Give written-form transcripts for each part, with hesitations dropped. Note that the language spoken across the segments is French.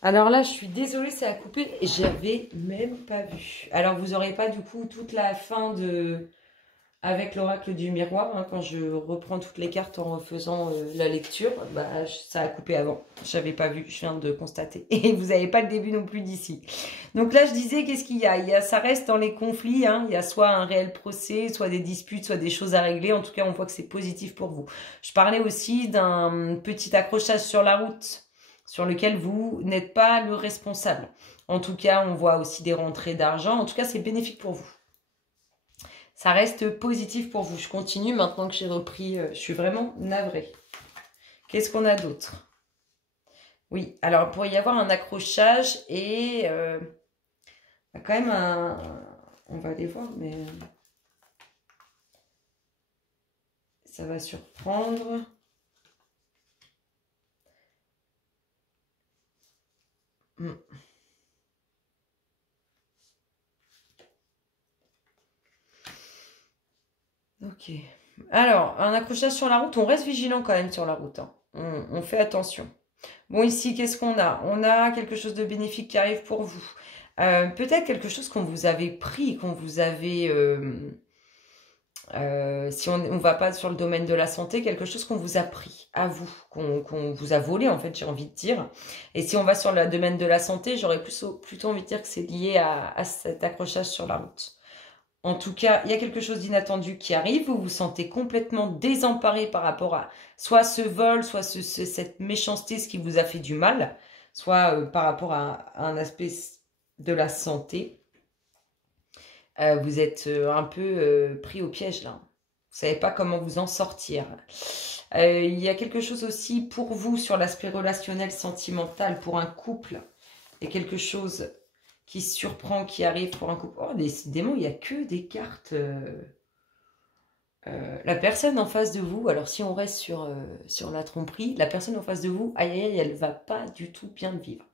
Alors là, je suis désolée, ça a coupé et j'avais même pas vu. Alors, vous aurez pas du coup toute la fin de avec l'oracle du miroir, hein, quand je reprends toutes les cartes en refaisant la lecture, bah ça a coupé avant. J'avais pas vu, je viens de constater. Et vous n'avez pas le début non plus d'ici. Donc là, je disais, qu'est-ce qu'il y a? Ça reste dans les conflits, hein. Il y a soit un réel procès, soit des disputes, soit des choses à régler. En tout cas, on voit que c'est positif pour vous. Je parlais aussi d'un petit accrochage sur la route, sur lequel vous n'êtes pas le responsable. En tout cas, on voit aussi des rentrées d'argent. En tout cas, c'est bénéfique pour vous. Ça reste positif pour vous. Je continue maintenant que j'ai repris. Je suis vraiment navrée. Qu'est-ce qu'on a d'autre? Oui, alors il pourrait y avoir un accrochage et quand même un... On va aller voir, mais ça va surprendre. Hmm. Ok. Alors, un accrochage sur la route, on reste vigilant quand même sur la route, hein. On fait attention. Bon, ici, qu'est-ce qu'on a? On a quelque chose de bénéfique qui arrive pour vous. Peut-être quelque chose qu'on vous avait pris, qu'on vous avait... si on ne va pas sur le domaine de la santé, quelque chose qu'on vous a pris, à vous, qu'on vous a volé, en fait, j'ai envie de dire. Et si on va sur le domaine de la santé, j'aurais plutôt envie de dire que c'est lié à cet accrochage sur la route. En tout cas, il y a quelque chose d'inattendu qui arrive, vous vous sentez complètement désemparé par rapport à soit ce vol, soit cette méchanceté, ce qui vous a fait du mal, soit par rapport à un aspect de la santé. Vous êtes un peu pris au piège là. Vous savez pas comment vous en sortir. Il y a quelque chose aussi pour vous sur l'aspect relationnel, sentimental, pour un couple. Il y a quelque chose qui surprend, qui arrive pour un couple. Oh, décidément, il n'y a que des cartes. La personne en face de vous, alors si on reste sur la tromperie, la personne en face de vous, aïe aïe aïe, elle va pas du tout bien le vivre.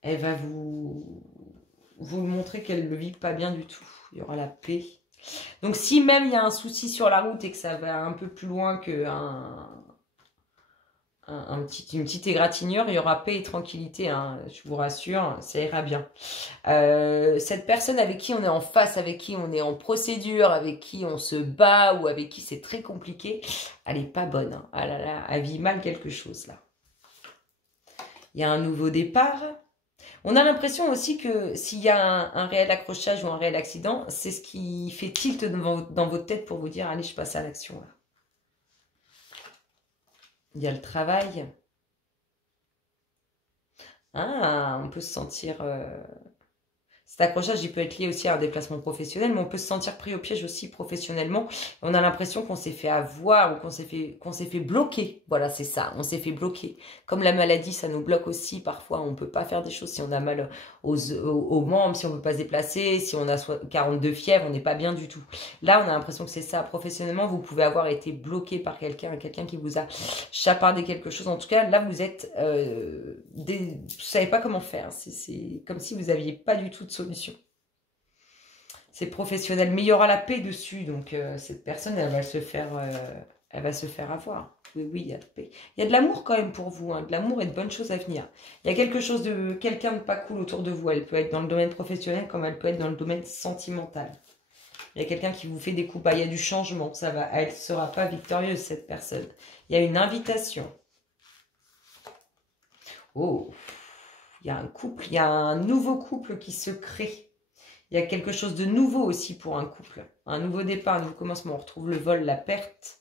Elle va vous montrer qu'elle ne le vit pas bien du tout. Il y aura la paix. Donc si même il y a un souci sur la route et que ça va un peu plus loin qu'un une petite égratignure, il y aura paix et tranquillité, hein, je vous rassure, ça ira bien. Cette personne avec qui on est en face, avec qui on est en procédure, avec qui on se bat ou avec qui c'est très compliqué, elle est pas bonne, hein. Ah là là, elle vit mal quelque chose là. Il y a un nouveau départ. On a l'impression aussi que s'il y a un réel accrochage ou un réel accident, c'est ce qui fait tilt dans votre tête pour vous dire, allez, je passe à l'action là. Il y a le travail. Ah, on peut se sentir... Cet accrochage, il peut être lié aussi à un déplacement professionnel, mais on peut se sentir pris au piège aussi professionnellement. On a l'impression qu'on s'est fait avoir ou qu'on s'est fait bloquer. Voilà, c'est ça, on s'est fait bloquer. Comme la maladie, ça nous bloque aussi. Parfois, on ne peut pas faire des choses si on a mal aux membres, si on ne peut pas se déplacer, si on a 42 fièvres, on n'est pas bien du tout. Là, on a l'impression que c'est ça. Professionnellement, vous pouvez avoir été bloqué par quelqu'un qui vous a chapardé quelque chose. En tout cas, là, vous êtes... vous ne savez pas comment faire. C'est comme si vous n'aviez pas du tout de solution. C'est professionnel, mais il y aura la paix dessus, donc cette personne, elle va se faire avoir. Oui, oui, il y a de paix. Il y a de l'amour quand même pour vous, hein, de l'amour et de bonnes choses à venir. Il y a quelque chose de quelqu'un de pas cool autour de vous. Elle peut être dans le domaine professionnel comme elle peut être dans le domaine sentimental. Il y a quelqu'un qui vous fait des coups bas, il y a du changement, ça va. Elle ne sera pas victorieuse, cette personne. Il y a une invitation. Oh, il y a un couple, il y a un nouveau couple qui se crée. Il y a quelque chose de nouveau aussi pour un couple. Un nouveau départ, un nouveau commencement. On retrouve le vol, la perte.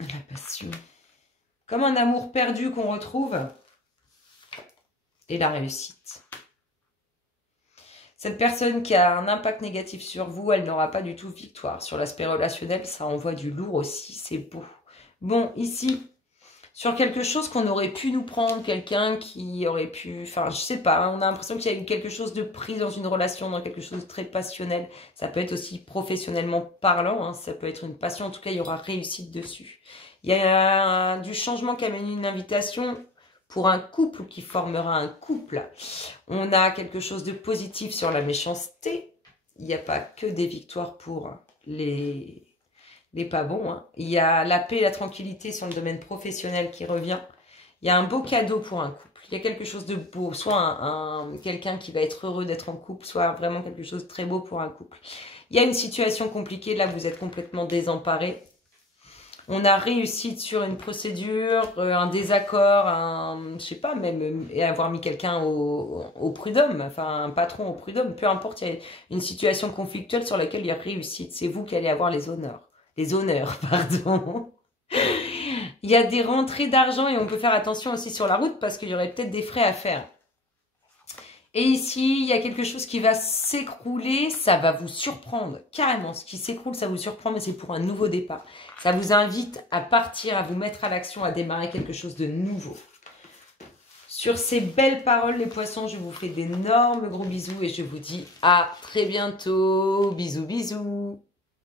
La passion. Comme un amour perdu qu'on retrouve. Et la réussite. Cette personne qui a un impact négatif sur vous, elle n'aura pas du tout victoire. Sur l'aspect relationnel, ça envoie du lourd aussi. C'est beau. Bon, ici... sur quelque chose qu'on aurait pu nous prendre, quelqu'un qui aurait pu... Enfin, je sais pas, hein, on a l'impression qu'il y a eu quelque chose de pris dans une relation, dans quelque chose de très passionnel. Ça peut être aussi professionnellement parlant, hein, ça peut être une passion. En tout cas, il y aura réussite dessus. Il y a du changement qui amène une invitation pour un couple qui formera un couple. On a quelque chose de positif sur la méchanceté. Il n'y a pas que des victoires pour les pas bons, hein. Il y a la paix et la tranquillité sur le domaine professionnel qui revient. Il y a un beau cadeau pour un couple. Il y a quelque chose de beau. Soit quelqu'un qui va être heureux d'être en couple, soit vraiment quelque chose de très beau pour un couple. Il y a une situation compliquée. Là, vous êtes complètement désemparés. On a réussi sur une procédure, un désaccord, je sais pas, même et avoir mis quelqu'un au prud'homme, enfin un patron au prud'homme, peu importe, il y a une situation conflictuelle sur laquelle il y a réussite. C'est vous qui allez avoir les honneurs. Les honneurs, pardon. Il y a des rentrées d'argent et on peut faire attention aussi sur la route parce qu'il y aurait peut-être des frais à faire. Et ici, il y a quelque chose qui va s'écrouler, ça va vous surprendre. Carrément, ce qui s'écroule, ça vous surprend, mais c'est pour un nouveau départ. Ça vous invite à partir, à vous mettre à l'action, à démarrer quelque chose de nouveau. Sur ces belles paroles, les poissons, je vous fais d'énormes gros bisous et je vous dis à très bientôt. Bisous, bisous.